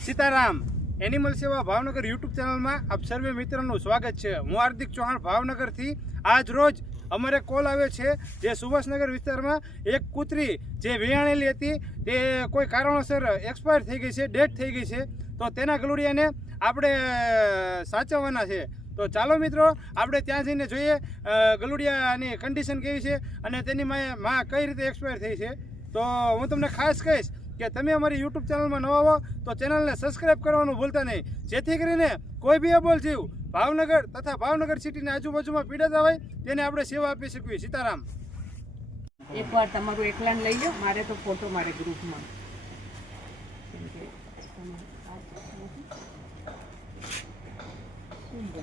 Sitaram animal સેવા Bhavnagar YouTube ચેનલમાં આપ સર્વે મિત્રોનું સ્વાગત છે. હું હાર્દિક ચૌહાણ ભાવનગરથી આજ રોજ અમારે કોલ આવ્યો છે જે સુભાષનગર વિસ્તારમાં એક કૂતરી જે વિયાણેલી હતી, તે કોઈ કારણોસર એક્સપાયર થઈ ગઈ છે ડેથ થઈ ગઈ છે. તો તેના ગલુડિયાને આપણે સાચવવાના છે. તો ચાલો મિત્રો, આપણે ત્યાં જઈને જોઈએ ગલુડિયાની કન્ડિશન કેવી છે અને તેની માં માં કઈ રીતે એક્સપાયર થઈ છે. તો હું તમને ખાસ કહીશ કે તમે અમારી યુટ્યુબ ચેનલમાં નવા હો તો ચેનલને સબસ્ક્રાઈબ કરવાનું ભૂલતા નહીં. જેથી કરીને કોઈ બી અબોલ જીવ ભાવનગર તથા ભાવનગર સિટીની આજુબાજુમાં પીડાતા હોય તેને આપણે સેવા આપી શકીએ. સીતારામ. એકવાર તમારું એકલાને લઈ લો મારે તો ફોટો મારે ગ્રુપમાં કેમ કે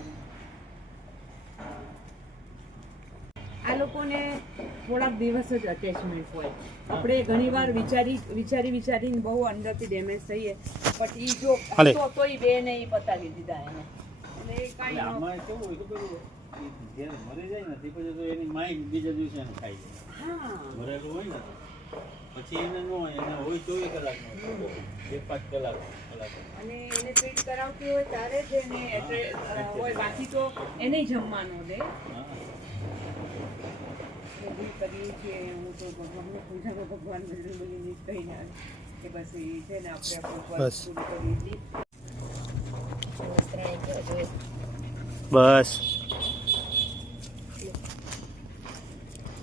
લોકોને થોડાક દિવસ જ અટેચમેન્ટ હોય. આપણે ઘણીવાર વિચારી વિચારી વિચારીને બહુ અંદરથી ડેમેજ થઈએ બટ એ જો તો એ બે ને એ પતાવી દીધા એને. એટલે એ કાંઈ આમાં કેવું હોય મરી જાય ને તે પછી તો એની માઈ બીજા દિવસે એને ખાઈ જાય હા. મરેલું હોય ને પછી એને ન હોય એને હોય ચોવીસ કલાક બે પાંચ કલાક કલાક. અને એને ફીડ કરાવતી હોય ત્યારે જ એને એટલે હોય. બાકી તો એને જમવાનું દે. હા બધું કર્યું છે હું તો ભગવાનને પૂજામાં ભગવાન બધું બધું કહીને આવે. કે બસ એ છે ને આપણે આપણું ફરજ બસ. પૂરી કરી દીધી બસ.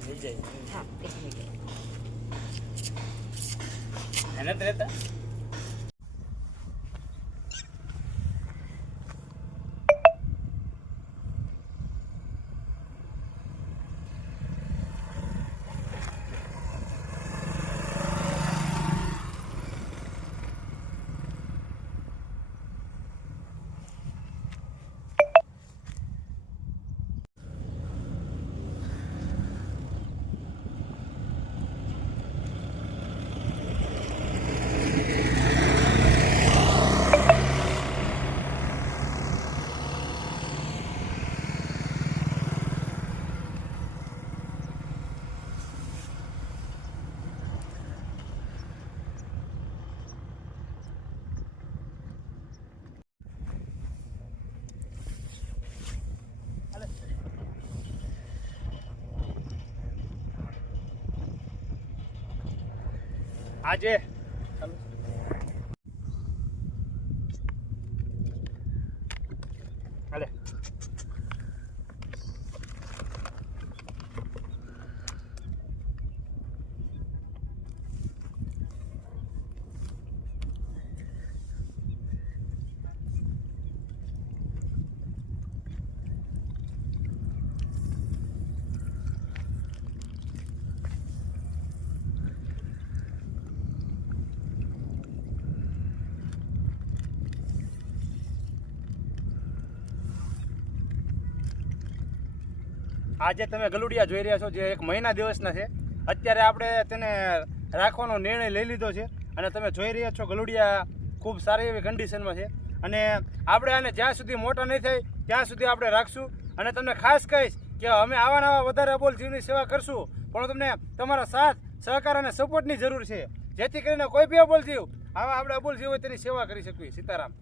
લઈ જાય હા એક મિનિટ. એને જ રહેતા? આજે આજે તમે ગલુડિયા જોઈ રહ્યા છો, જે એક મહિના દિવસના છે. અત્યારે આપણે તેને રાખવાનો નિર્ણય લઈ લીધો છે અને તમે જોઈ રહ્યા છો ગલુડિયા ખૂબ સારી એવી કન્ડિશનમાં છે. અને આપણે આને જ્યાં સુધી મોટા નહીં થાય, ત્યાં સુધી આપણે રાખશું. અને તમને ખાસ કહીશ કે અમે આવા નવા વધારે અબોલ જીવની સેવા કરશું, પણ તમને તમારા સાથ, સહકાર અને સપોર્ટની જરૂર છે. જેથી કરીને કોઈ બી અબોલ જીવ, આવા આપણે અબોલ જીવ હોય તેની સેવા કરી શકીએ સીતારામ.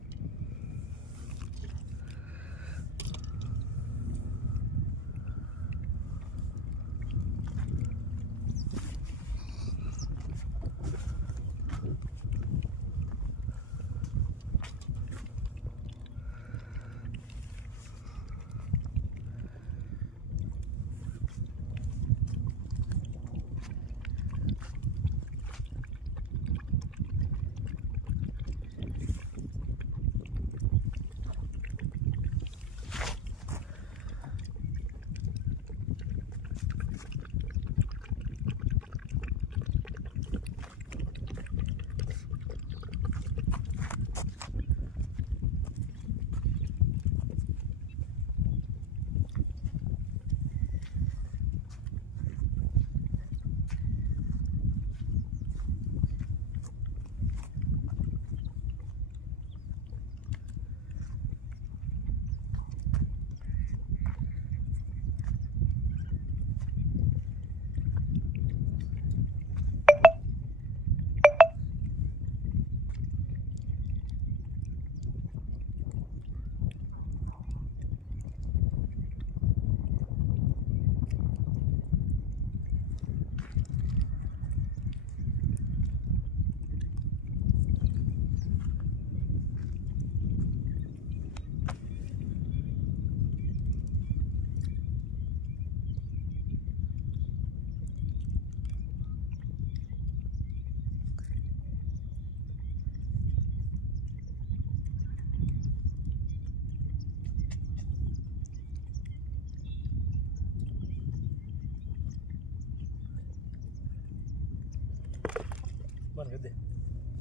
બંધ કરી દે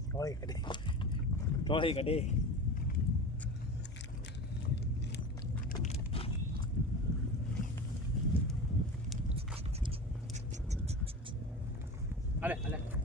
ટોળી કાઢે ટોળી કાઢે અલે અલે